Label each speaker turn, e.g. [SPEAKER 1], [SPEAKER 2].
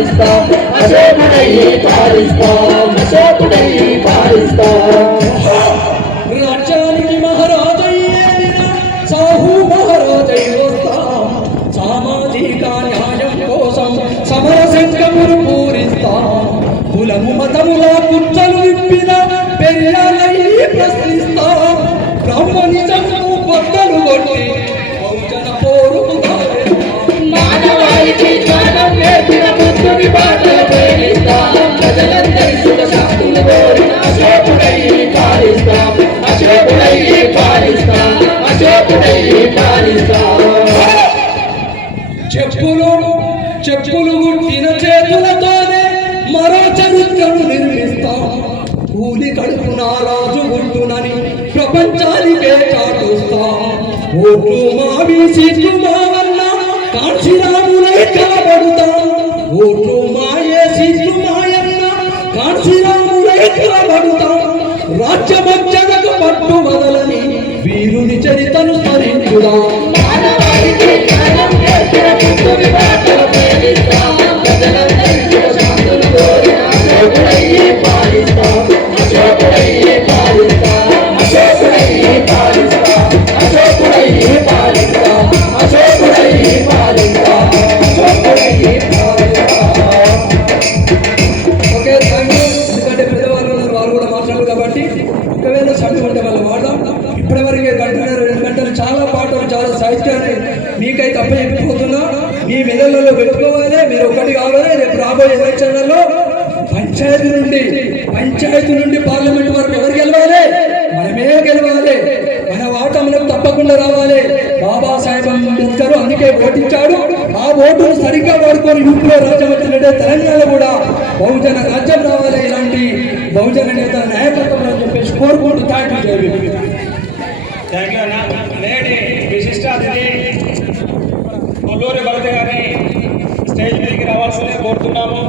[SPEAKER 1] పాలిస్తాం అశోకుడయ్యి పాలిస్తాం అశోకుడయ్యి పాలిస్తాం
[SPEAKER 2] రాజ్యానికి మహారాజయ్యే సాహు మహారాజై వస్తాం. సామాజిక న్యాయం కోసం సమర సంఘములు పూరిస్తాం. కులము మతముల కుచ్చలు విప్పిన పెరియాలయ్యి ప్రశ్నిస్తాం. బ్రహ్మనిజము బద్దలు కొట్టి చెప్పులు చెప్పులు గుట్టిన చేతులతోనే మరో చరిత్రను నిర్మిస్తాం. కూలి కడుపున రాజు గుట్టునని ప్రపంచానికే చాటుస్తాం ఓట్లు మావి సీట్లు మావన్న కాంక్షిరాములై కాబడుతాం రాజ్యమజ్జనకు పట్టు వదలని వీరుని చరితను స్మరించుదా. ఇప్పటివరకు రెండు గంటలు చాలా పాటలు చాలా సాహిత్యాన్ని మీకైతే అప్పచెప్పిపోతున్నా. మీ మెదళ్ళలో పెట్టుకోవాలి మీరు ఒకటి కావాలి రేపు రాబోయే ఎలక్షన్లలో పంచాయతీ నుండి పంచాయతీ నుండి పార్లమెంట్ వరకు ఎవరు గెలవాలి? మనమే గెలవాలి. మన వాట మనకు తప్పకుండా రావాలి. బాబాసాహెబ్ అంబేద్కర్ అందుకే ఓటించాడు ఆ ఓటును సరిగ్గా వాడుకొని యూపీలో రాజ్యమంత్రి తెలంగాణ కూడా బహుజన రాజ్యం రావాలి ఇలాంటి బహుజన నేత నాయకత్వం అని చెప్పేసి కోరుకుంటూ థ్యాంక్ యూ
[SPEAKER 3] నేటి విశిష్ట అతిథి కొల్లూరి భరత్ గారిని స్టేజ్ మీదకి రావాల్సిందే కోరుతున్నాము.